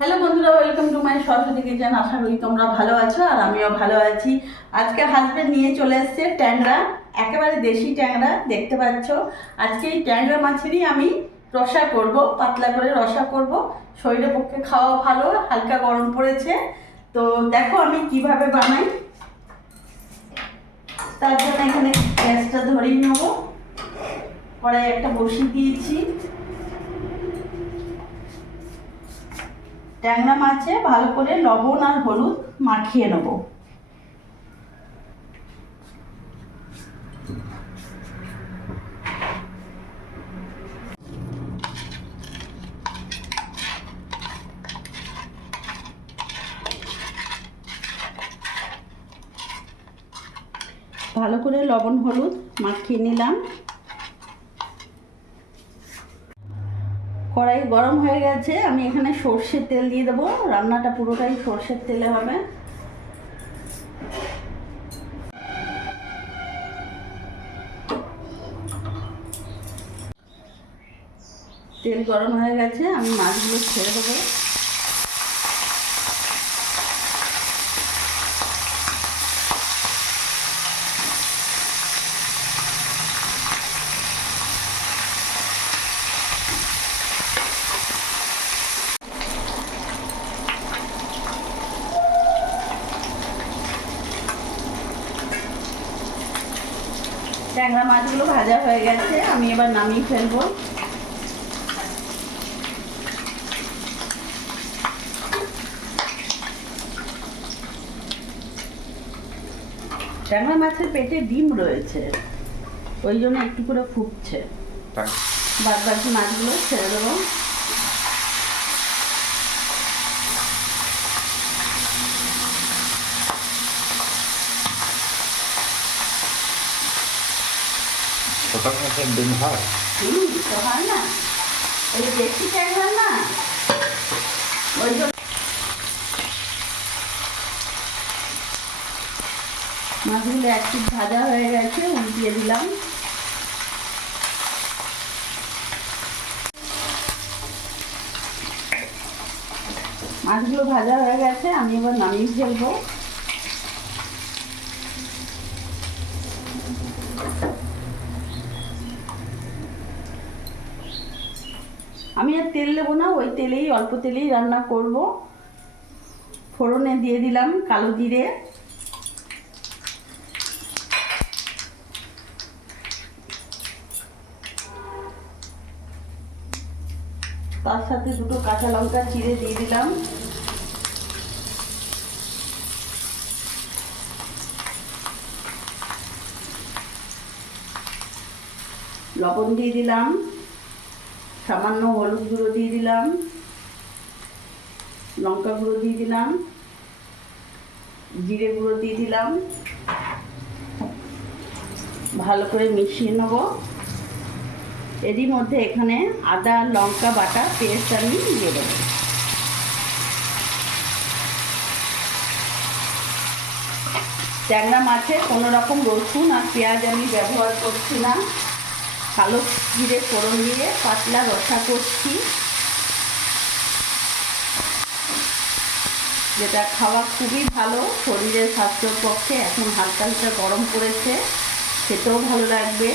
Hello বন্ধুরা, welcome to my Saraswati kitchen. আশা করি তোমরা ভালো আছো আর আমিও ভালো আছি। আজকে হাজবেন্ড নিয়ে চলে এসেছে ট্যাংরা, একেবারে দেশি ট্যাংরা দেখতে পাচ্ছ। আজকে এই ট্যাংরা মাছেরই আমি রসা করব, পাতলা করে রসা করব। শরীরের পক্ষে খাওয়া ভালো, হালকা গরম পড়েছে। তো দেখো আমি কিভাবে বানাই। তার জন্য এখানে গ্যাসটা ধরিয়ে নেব, কড়াই একটা বসিয়ে দিয়েছি। ট্যাংরা মাছে ভালো করে লবণ আর হলুদ মাখিয়ে নেব। ভালো করে লবণ হলুদ মাখিয়ে নিলাম। কড়াই গরম হয়ে গেছে, আমি এখানে সর্ষের তেল দিয়ে দেবো। রান্নাটা পুরোটাই সর্ষের তেলে হবে। তেল গরম হয়ে গেছে, আমি মাছগুলো ছেড়ে দেবো। ট্যাংরা মাছগুলো ভাজা হয়ে গেছে, আমি এবার নামিয়ে ফেলবো। ট্যাংরা মাছের পেটে ডিম রয়েছে, ওই জন্য একটু করে ফুটছে। বাদ বাকি মাছগুলো ছেড়ে দেবো। ছোট মাছের ডিম হয়? তো হয় না, ওই দেশি ট্যাংরা না, ওই জন্য। মাছগুলো একটু ভাজা হয়ে গেছে, উল্টিয়ে দিলাম। মাছগুলো ভাজা হয়ে গেছে, আমি এবার নামিয়ে ফেলবো। আমি আর তেল দেবো না, ওই তেলেই অল্প তেলেই রান্না করব। ফোড়নে দিয়ে দিলাম কালো জিরে, তার সাথে দুটো কাঁচা লঙ্কা চিড়ে দিয়ে দিলাম। লবণ দিয়ে দিলাম, সামান্য হলুদ গুঁড়ো দিয়ে দিলাম, লঙ্কা গুঁড়ো দিয়ে দিলাম, জিরে গুঁড়ো দিয়ে দিলাম। ভালো করে মিশিয়ে নেব। এরই মধ্যে এখানে আদা লঙ্কা বাটা পেস্ট আমি দিয়ে দেবো। ট্যাংরা মাছে কোনো রকম রসুন আর পেঁয়াজ আমি ব্যবহার করছি না। কালো জিরে ফোড়ন দিয়ে পাতলা রসা করছি, যেটা খাওয়া খুবই ভালো শরীরের স্বাস্থ্যের পক্ষে। এখন হালকা হালকা গরম পড়েছে, খেতেও ভালো লাগবে।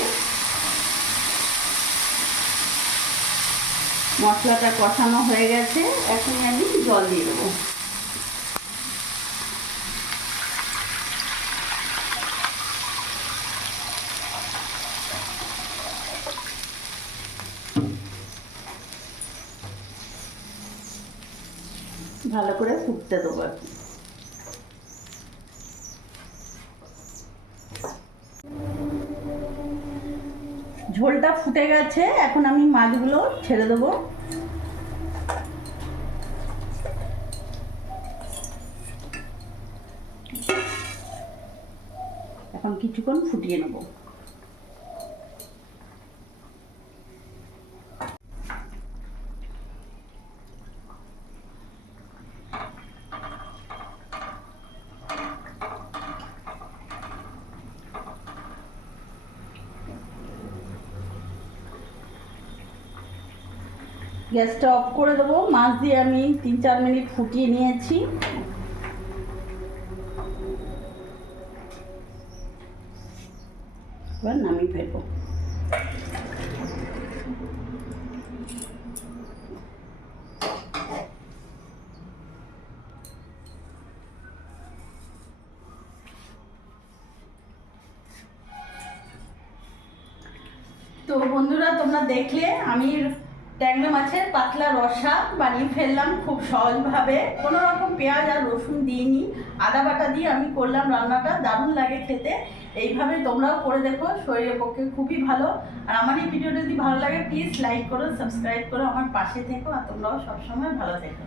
মশলাটা কষানো হয়ে গেছে, এখন আমি জল দিয়ে দেবো। ভালো করে ফুটতে দেবো আর কি। ঝোলটা ফুটে গেছে, এখন আমি মাছগুলো ছেড়ে দেবো। এখন কিছুক্ষণ ফুটিয়ে নেব। গ্যাসটা অফ করে দেবো। মাছ দিয়ে আমি 3-4 মিনিট ফুটিয়ে নিয়েছি। এবার নামিয়ে ফেলবো। তো বন্ধুরা, তোমরা দেখলে আমি ট্যাংরা মাছের পাতলা রসা বানিয়ে ফেললাম খুব সহজভাবে। কোনো রকম পেঁয়াজ আর রসুন দিইনি, আদা বাটা দিয়ে আমি করলাম রান্নাটা। দারুণ লাগে খেতে। এইভাবে তোমরাও করে দেখো, শরীরের পক্ষে খুবই ভালো। আর আমার এই ভিডিওটা যদি ভালো লাগে প্লিজ লাইক করো, সাবস্ক্রাইব করো, আমার পাশে থেকো। আর তোমরাও সবসময় ভালো থেকো।